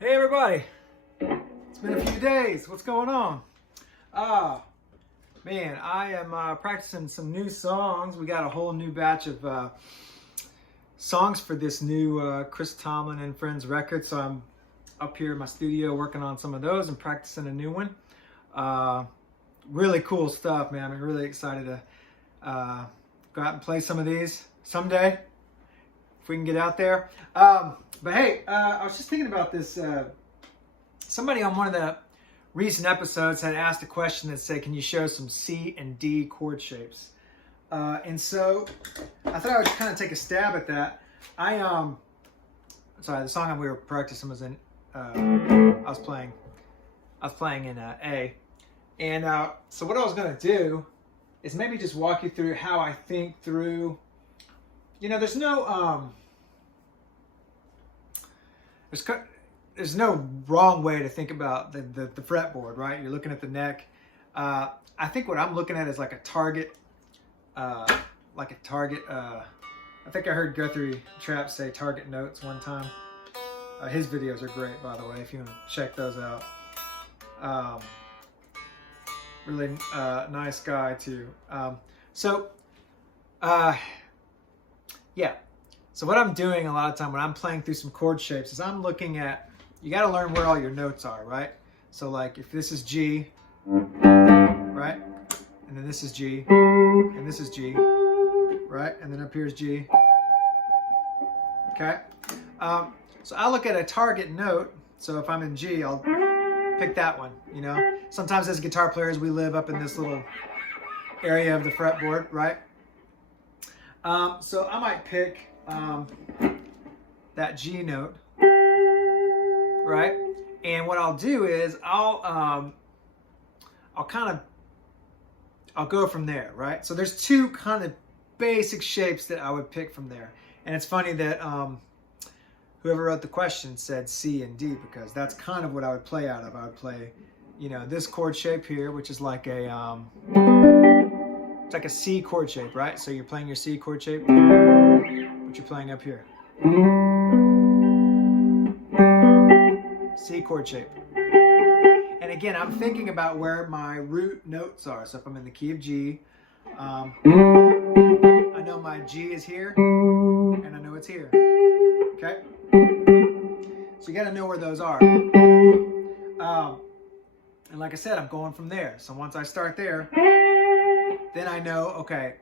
Hey everybody, it's been a few days. What's going on? Man, I am practicing some new songs. We got a whole new batch of songs for this new Chris Tomlin and Friends record. So I'm up here in my studio working on some of those and practicing a new one. Really cool stuff, man. I'm really excited to go out and play some of these someday, if we can get out there. But hey, I was just thinking about this. Somebody on one of the recent episodes had asked a question that said, can you show some C and D chord shapes? And so I thought I would kind of take a stab at that. Sorry, the song we were practicing was in, I was playing in A. And so what I was going to do is maybe just walk you through how I think through, there's no, there's no wrong way to think about the fretboard, right? You're looking at the neck. I think what I'm looking at is like a target, I think I heard Guthrie Trapp say target notes one time. His videos are great, by the way, if you want to check those out. Really nice guy too. Yeah. So what I'm doing a lot of time when I'm playing through some chord shapes is I'm looking at, you got to learn where all your notes are, right? So like if this is G, right? And then this is G, and this is G, right? And then up here is G. Okay? So I look at a target note. So if I'm in G, I'll pick that one, Sometimes as guitar players, we live up in this little area of the fretboard, right? So I might pick that G note, right? And what I'll do is I'll go from there, right? So there's two kind of basic shapes that I would pick from there. And it's funny that whoever wrote the question said C and D, because that's kind of what I would play out of. I would play, this chord shape here, which is like a it's like a C chord shape, right? So you're playing your C chord shape, but you're playing up here. C chord shape. And again, I'm thinking about where my root notes are. So if I'm in the key of G, I know my G is here, and I know it's here. Okay? So you got to know where those are. And like I said, I'm going from there. So once I start there, then I know, okay,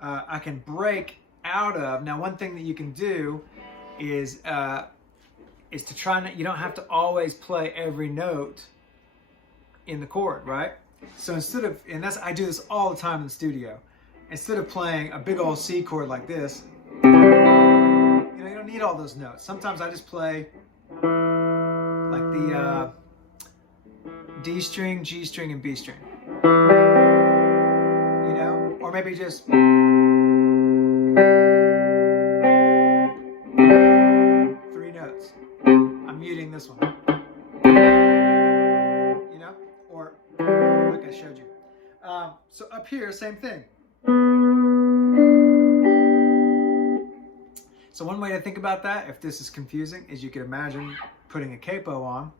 I can break out of. Now, one thing that you can do is to try, you don't have to always play every note in the chord, right? So instead of, I do this all the time in the studio. Instead of playing a big old C chord like this, you don't need all those notes. Sometimes I just play like the D string, G string, and B string. Or maybe just three notes. I'm muting this one. Or like I showed you. So up here, same thing. So one way to think about that, if this is confusing, is you could imagine putting a capo on,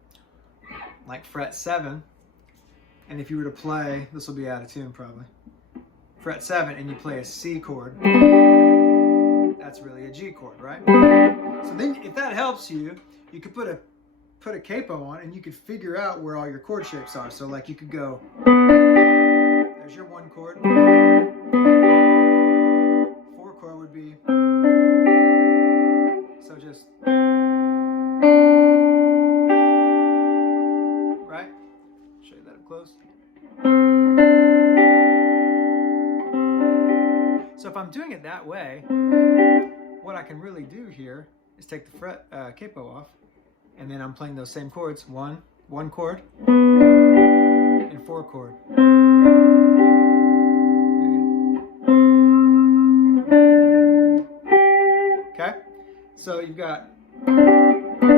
like fret 7, and if you were to play, this will be out of tune probably, fret 7, and you play a C chord, that's really a G chord, right? So then if that helps you, you could put a capo on and you could figure out where all your chord shapes are. So like you could go, there's your 1 chord, 4 chord would be, so just, right? Show you that up close. So if I'm doing it that way, what I can really do here is take the fret capo off, and then I'm playing those same chords, 1 chord, and 4 chord. Okay? So you've got, and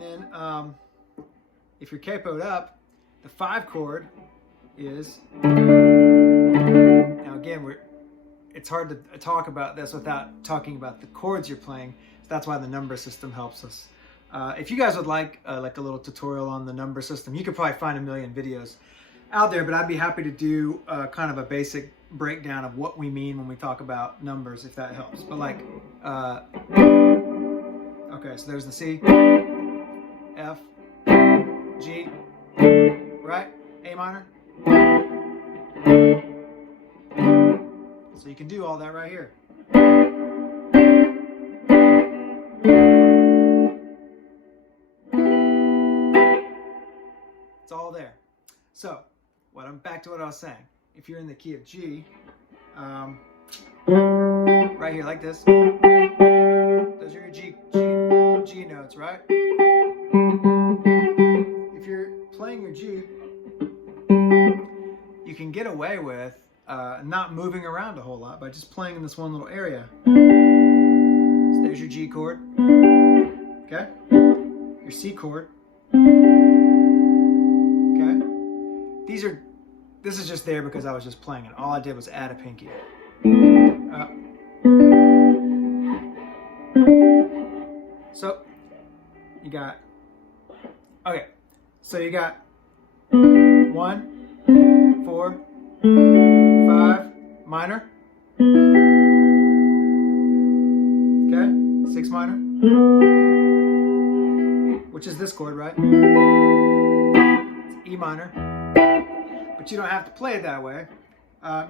then if you're capoed up, the 5 chord is, now again, it's hard to talk about this without talking about the chords you're playing. So that's why the number system helps us. If you guys would like a little tutorial on the number system, you could probably find a million videos out there, but I'd be happy to do kind of a basic breakdown of what we mean when we talk about numbers, if that helps. But like, okay, so there's the C, F, G, right? A minor. So you can do all that right here. It's all there. So, back to what I was saying. If you're in the key of G, right here like this, those are your G notes, right? If you're playing your G, you can get away with not moving around a whole lot by just playing in this one little area. So there's your G chord, okay? Your C chord, okay? This is just there because I was just playing it. All I did was add a pinky. So you got, okay, so you got 1, 4, 5, minor, okay, 6 minor, which is this chord, right? It's E minor, but you don't have to play it that way.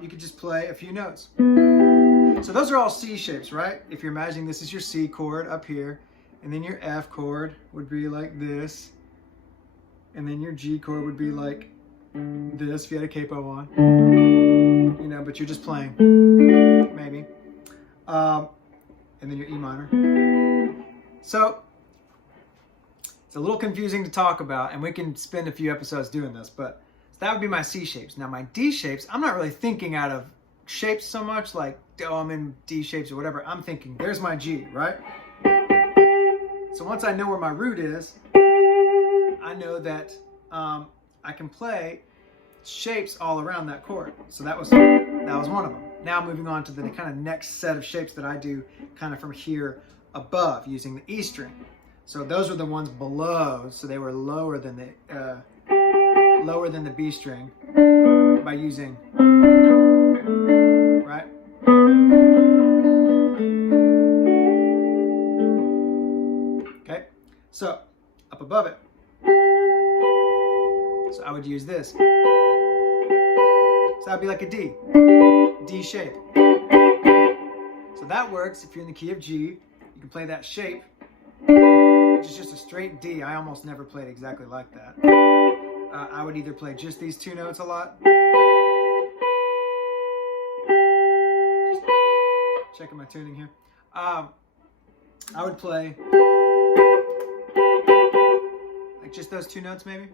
You could just play a few notes. So those are all C shapes, right? If you're imagining this is your C chord up here, and then your F chord would be like this, and then your G chord would be like this if you had a capo on, you know, but you're just playing, maybe. And then your E minor. So it's a little confusing to talk about, and we can spend a few episodes doing this, but that would be my C shapes. Now my D shapes, I'm not really thinking out of shapes so much, like, oh, I'm in D shapes or whatever. I'm thinking, there's my G, right? So once I know where my root is, I know that I can play shapes all around that chord. So that was one of them. Now moving on to the kind of next set of shapes that I do kind of from here above using the E string. So those are the ones below, so they were lower than the B string by using, right? Okay, so up above it, so I would use this. So that would be like a D shape. So that works if you're in the key of G. You can play that shape, which is just a straight D. I almost never played exactly like that. I would either play just these two notes a lot. Just checking my tuning here. I would play like just those two notes maybe.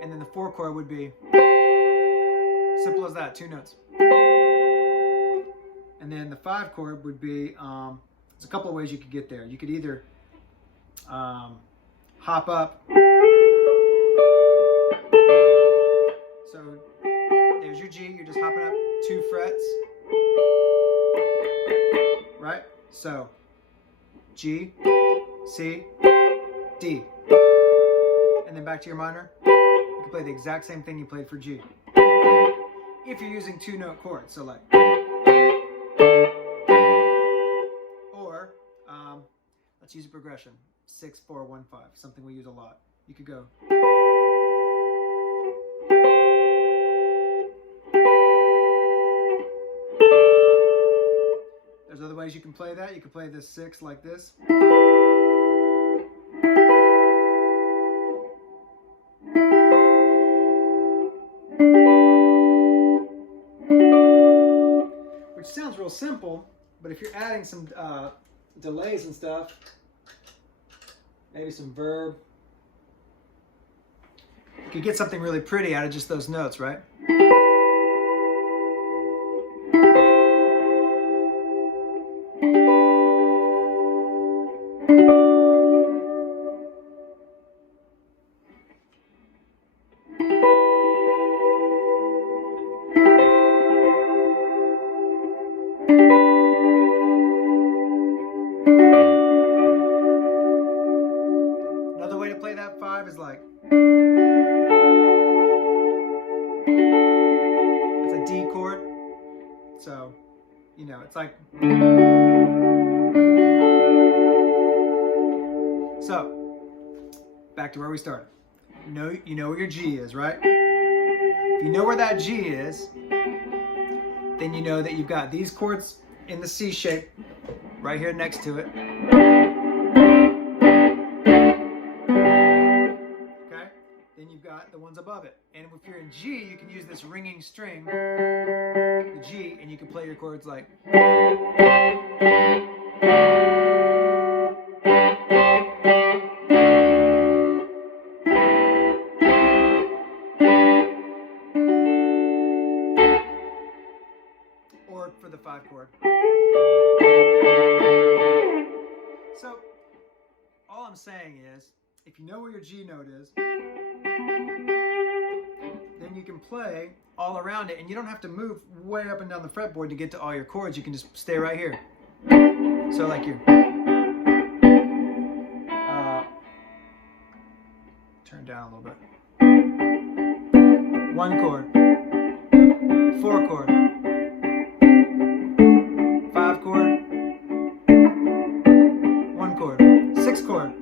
And then the 4 chord would be simple as that, 2 notes. And then the 5 chord would be, there's a couple of ways you could get there. You could either hop up. So there's your G, you're just hopping up 2 frets, right? So G, C, D. And then back to your minor. You can play the exact same thing you played for G. If you're using 2-note chords, so like, or let's use a progression, 6, 4, 1, 5, something we use a lot. You could go. There's other ways you can play that. You can play this 6 like this. Which sounds real simple, but if you're adding some delays and stuff, maybe some verb, you could get something really pretty out of just those notes, right? 5 is like, it's a D chord. So, you know, it's like, so, back to where we started. You know where your G is, right? If you know where that G is, then you know that you've got these chords in the C shape right here next to it. Okay? Then you've got the ones above it. And if you're in G, you can use this ringing string, the G, and you can play your chords like. Or for the 5 chord. So, all I'm saying is, if you know where your G note is, then you can play all around it, and you don't have to move way up and down the fretboard to get to all your chords. You can just stay right here. So like you're turn down a little bit. 1 chord, 4 chord, 5 chord, 1 chord, 6 chord,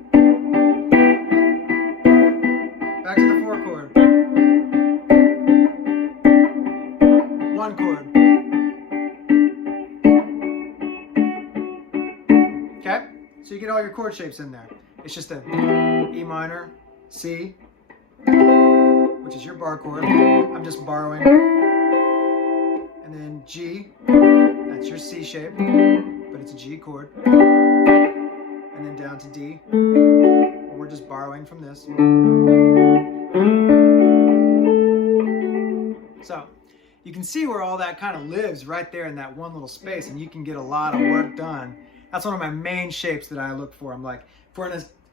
back to the 4 chord, 1 chord. Okay? So you get all your chord shapes in there. It's just a E minor, C, which is your bar chord. I'm just borrowing. And then G, that's your C shape, but it's a G chord. And then down to D, well, we're just borrowing from this. So you can see where all that kind of lives right there in that one little space, and you can get a lot of work done. That's one of my main shapes that I look for. I'm like,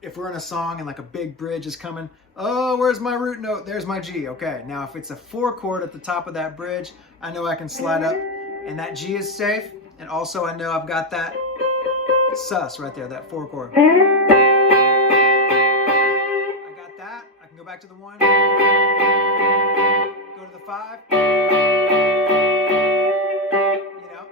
if we're in a song and like a big bridge is coming, oh, where's my root note? There's my G. Okay, now if it's a 4 chord at the top of that bridge, I know I can slide up and that G is safe. And also I know I've got that sus right there, that 4 chord. I got that. I can go back to the 1, go to the 5, you know.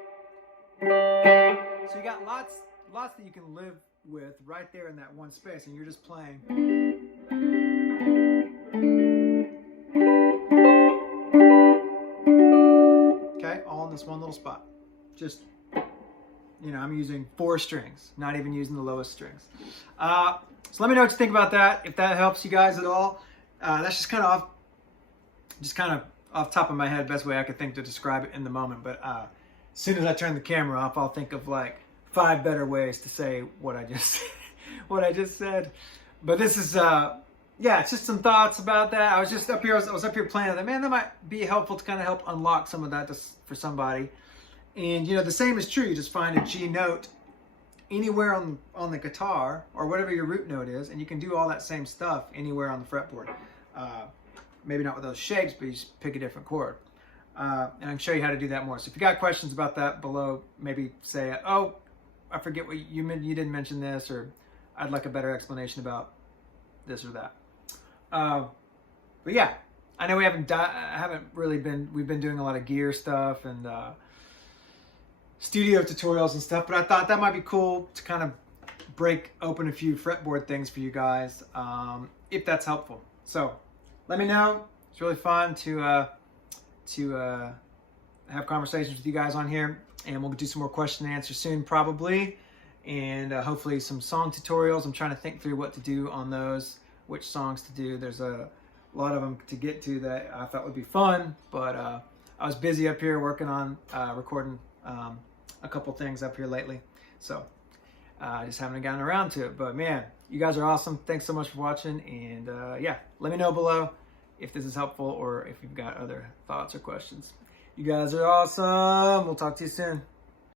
So you got lots that you can live with right there in that one space, and you're just playing. Okay, all in this one little spot. Just, you know, I'm using 4 strings, not even using the lowest strings. So let me know what you think about that, if that helps you guys at all. That's just kind of off top of my head, best way I could think to describe it in the moment. But as soon as I turn the camera off, I'll think of like 5 better ways to say what I just said. But this is yeah, it's just some thoughts about that. I was just up here. I was up here playing that. Man, that might be helpful to kind of help unlock some of that for somebody. And you know, the same is true. You just find a G note anywhere on the guitar or whatever your root note is, and you can do all that same stuff anywhere on the fretboard. Maybe not with those shapes, but you just pick a different chord. And I can show you how to do that more. So if you got questions about that below, maybe say, oh, I forget what you meant, you didn't mention this, or I'd like a better explanation about this or that. But yeah, I know we've been doing a lot of gear stuff and studio tutorials and stuff, but I thought that might be cool to kind of break open a few fretboard things for you guys, if that's helpful. So let me know. It's really fun to have conversations with you guys on here, and we'll do some more question and answer soon probably, and hopefully some song tutorials. I'm trying to think through what to do on those, which songs to do. There's a lot of them to get to that I thought would be fun, but I was busy up here working on recording a couple things up here lately, so just haven't gotten around to it. But man, you guys are awesome. Thanks so much for watching, and yeah, let me know below if this is helpful or if you've got other thoughts or questions. You guys are awesome. We'll talk to you soon.